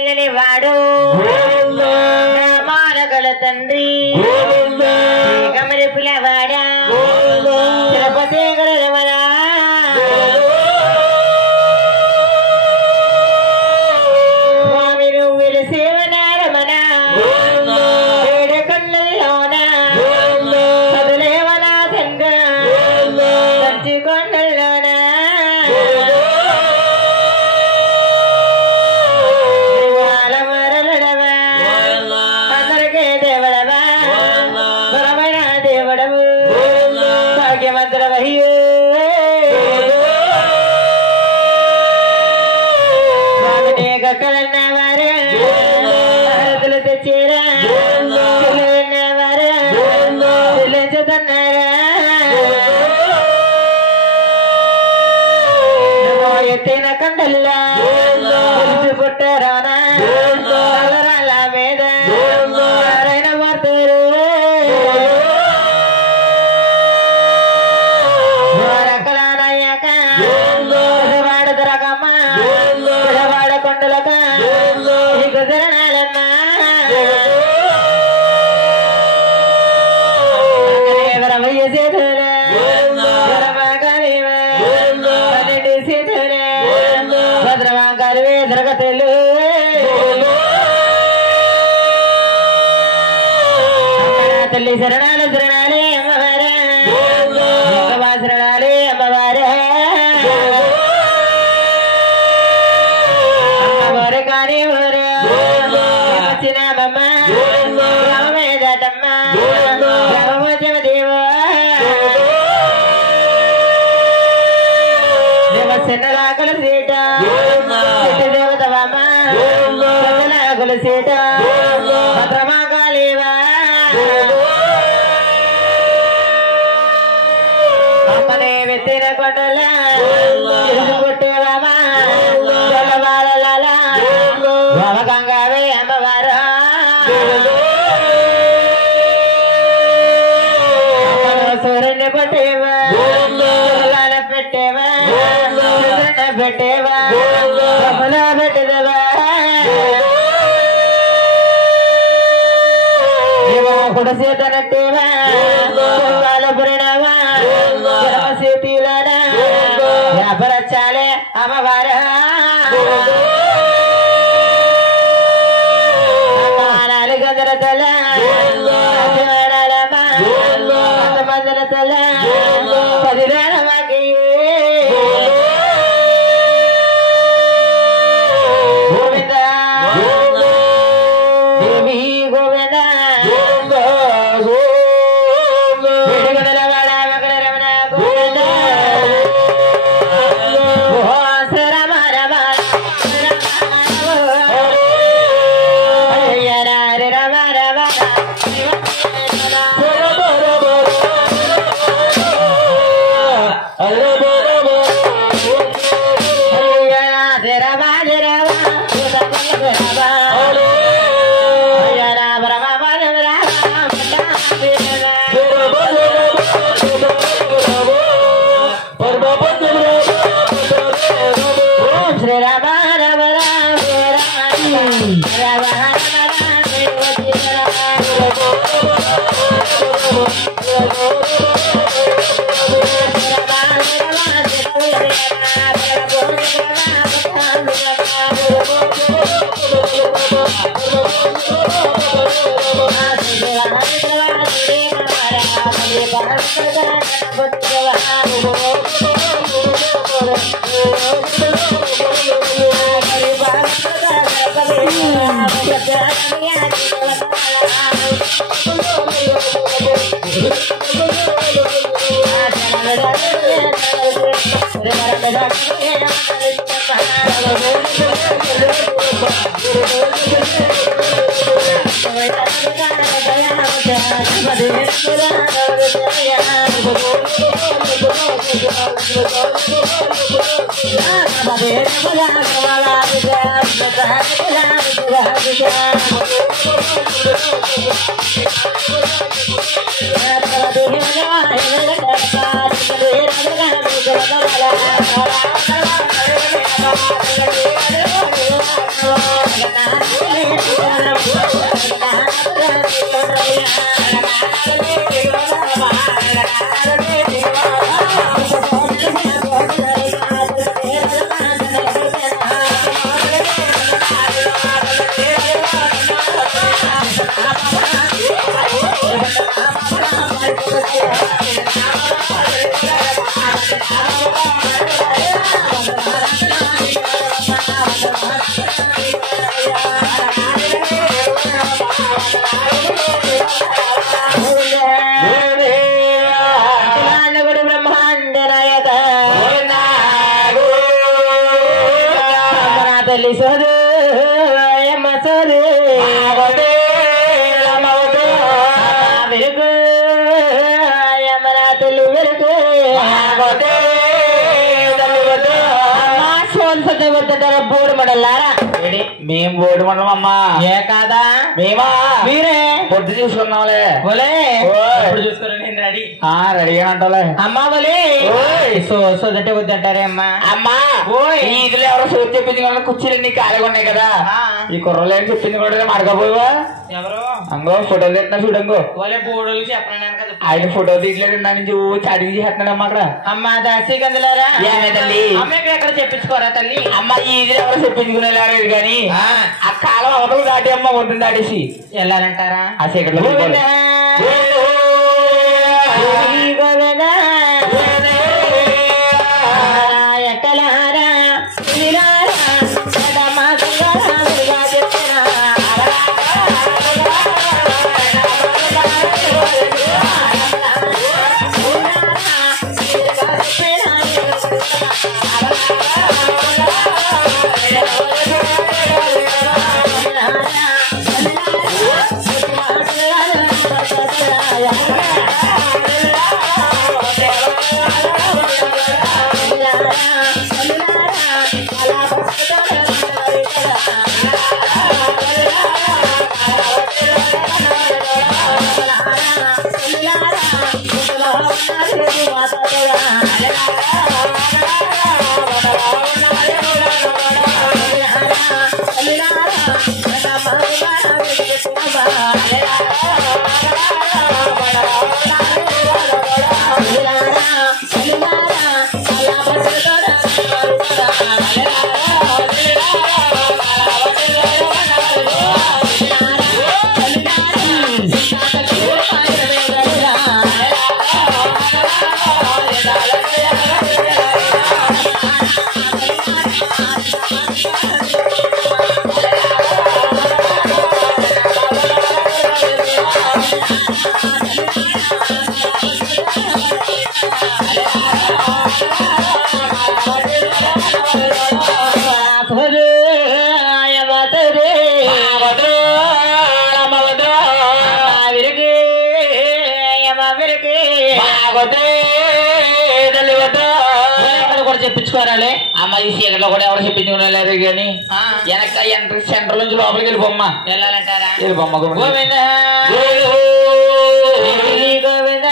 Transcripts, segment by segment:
వాడు మానగల తండ్రి గమరి పిల్లవాడా తిరుపతి రమణ స్వామి నువ్వు సేవనారమణ ఏడు కన్నుల్లోన చదులేవనా తండ్రి మంచి కొండల్లోన తల్లి శరణాలు శరణాలే అమ్మవారే శరణాలే అమ్మవారే అమ్మవారే కానీ వచ్చినామమ్మ రామమే దాటమ్మ రామోజమ దేవ దేవసెన్నలాకల సీట దేవతవమ్మ సెన్నలాకల సీట భద్రమా కాళీవా అమ్మనే వెత్తిన కొండల కొట్టురామా గంగావే అమ్మవారు సూర్యుని పట్టేవా పెట్టేవా పెట్టేవా పెట్టేవా కుడసేతనట్టేవా పురిణవా సేతీలనా వ్యాపరచాలే అమ్మవార నాలుగందల తల మందల తల 10 రాణమాకి గోవింద దేవి గోవింద Nah తల్లి సోదు అమ్మ సోదు వెలుగు అమ్మరా తల్లి వెలుగు బోర్డు మడల్లారా మేము బోర్డు మండలం అమ్మా ఏ కాదా మేమా మీరే పొద్దు చూసుకున్నాంలే బోలే చూసుకోండి రెడీ రెడీగా అంటాలే అమ్మా బోలే సోదంటే వద్దంటారే అమ్మా అమ్మా ఇదిలో ఎవరో సోది చెప్పింది కదా కుర్చీలు నీ ఖాళీగా ఉన్నాయి కదా ఈ కుర్రలు ఏం చెప్పింది కూడా మడకపోవా ఎవరు అంగో ఫోటోలు తెస్తున్నా చూడంగో బోలే బోర్డులు చెప్పను కదా ఆయన ఫోటో తీయలేదు నా నుంచి చాటింగ్ చేస్తున్నాడమ్మా అక్కడ అమ్మా దాసి గందులారా ఏమే తల్లి అమ్మకి ఎక్కడ చెప్పించుకోరా తల్లి అమ్మ ఇది ఎవరో చెప్పించుకునేలారేది కానీ ఆ కాలం అవతలు దాటి అమ్మ ఒడ్డుని దాటేసి వెళ్ళాలంటారా ఆ చీకట్లో ఎక్కలారా చెప్పించుకోరాలే అమ్మ ఈ చీకట్లో కూడా ఎవరు చెప్పించుకునేలేదు కానీ వెనక సెంటర్ నుంచి లోపలికి వెళ్ళిపోమ్మ వెళ్ళాలంటారా వెళ్ళిపోమ్మ గోవింద గోవింద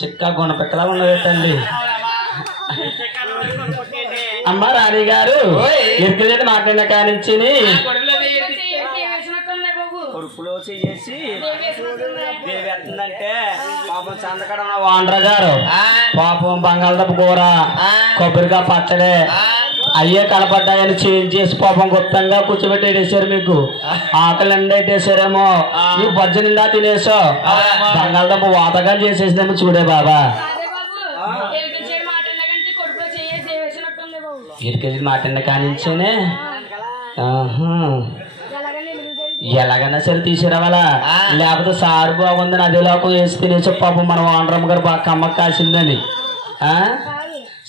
చిక్కా గుణపెట్టలా ఉన్నది తల్లి అమ్మ రాణి గారు ఎక్కడైతే మాట్లాడిన కానించి కడుపులో చేసి దేవి ఎత్తుందంటే పాపం చందకడ వాండ్ర గారు పాపం బంగాళదుంప కూర కొబ్బరిగా పచ్చడే అయ్యే కనపడ్డాయని చేంజ్ చేసి పాపం గుప్తంగా కూర్చోబెట్టి వేసారు మీకు ఆకలి ఎండేసారేమో నువ్వు బజ్జ నిండా తినేసో బంగాళదుంప వాతగా చేసేసినేమో చూడే బాబా ఇరికేజీ మాట కానించేనే ఎలాగైనా సరే తీసుకురావాలా లేకపోతే సారు బాగుందని అదే లోకం వేసి తినేసి పాపం మన వాండ్రమ్మ గారు బాగా కమ్మక కాసిందని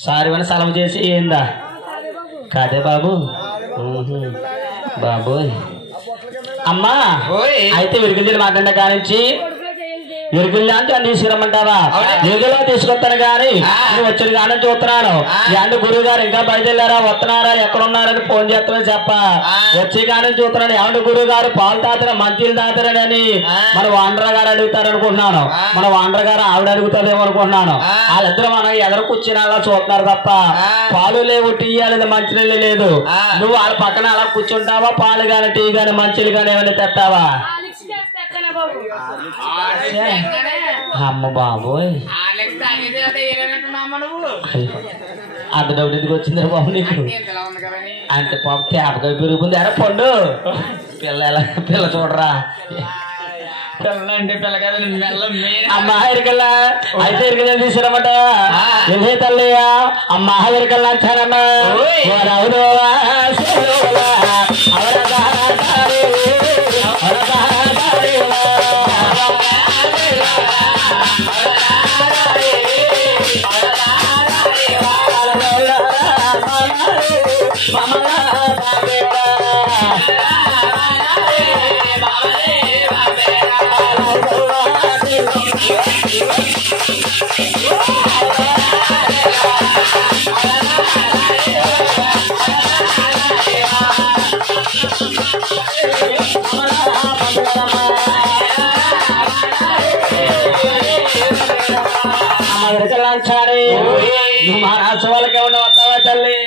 సారు అని సెలవు చేసి ఏందా కాదే బాబు బాబోయ్ అమ్మా అయితే విరికించిన మాట్లాడిన కానించి విరికిల్లా అంటే అని తీసుకురమ్మంటావా ఏదోలా తీసుకొస్తాను గాని నువ్వు వచ్చిన కానీ చూస్తున్నాను ఏంటి గురువు గారు ఇంకా బయలుదేరారా వస్తున్నారా ఎక్కడున్నారని ఫోన్ చేస్తామని చెప్ప వచ్చి కానీ చూస్తున్నాను ఏమంటే గురువు గారు పాలు తాతరా మంచిలు తాతరని మన వాండ్ర గారు అడుగుతారు అనుకుంటున్నాను మన వాండ్ర గారు ఆవిడ అడుగుతాదేమో అనుకుంటున్నాను వాళ్ళిద్దరు మనం ఎదురు కూర్చుని అలా చూస్తున్నారు తప్ప పాలు లేవు టీ అనేది మంచినీళ్ళు లేదు నువ్వు వాళ్ళ పక్కన అలా కూర్చుంటావా పాలు గాని టీ గాని మంచిలు గాని ఏమైనా తెస్తావా అమ్మ బాబోయ్ అంత డబ్బు ఎందుకు వచ్చింది బాబు నీకు అంత పాప తేపగా పెరుగుతుంది అరే పండు పిల్ల చూడరా పిల్లంటే పిల్ల కదా అమ్మ ఇరికల్లా అయితే ఇరికల్లా తీసుకురమ్మట ఇదే తల్లియా అమ్మ ఇరికల్లా అంటానమ్మా నువ్వు మా రాష్ట్ర వాళ్ళకి ఏమన్నా వస్తావా తల్లి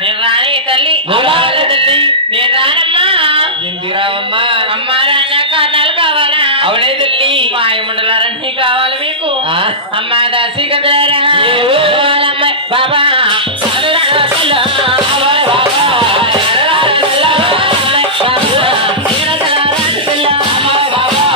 నేను రాని తల్లి నేను రానమ్మా ఎందుకు రావమ్మా అమ్మా రానా కారణాలు కావాలా అవునే తల్లి మాయమండలారన్నీ కావాలి మీకు అమ్మా దాసి కదా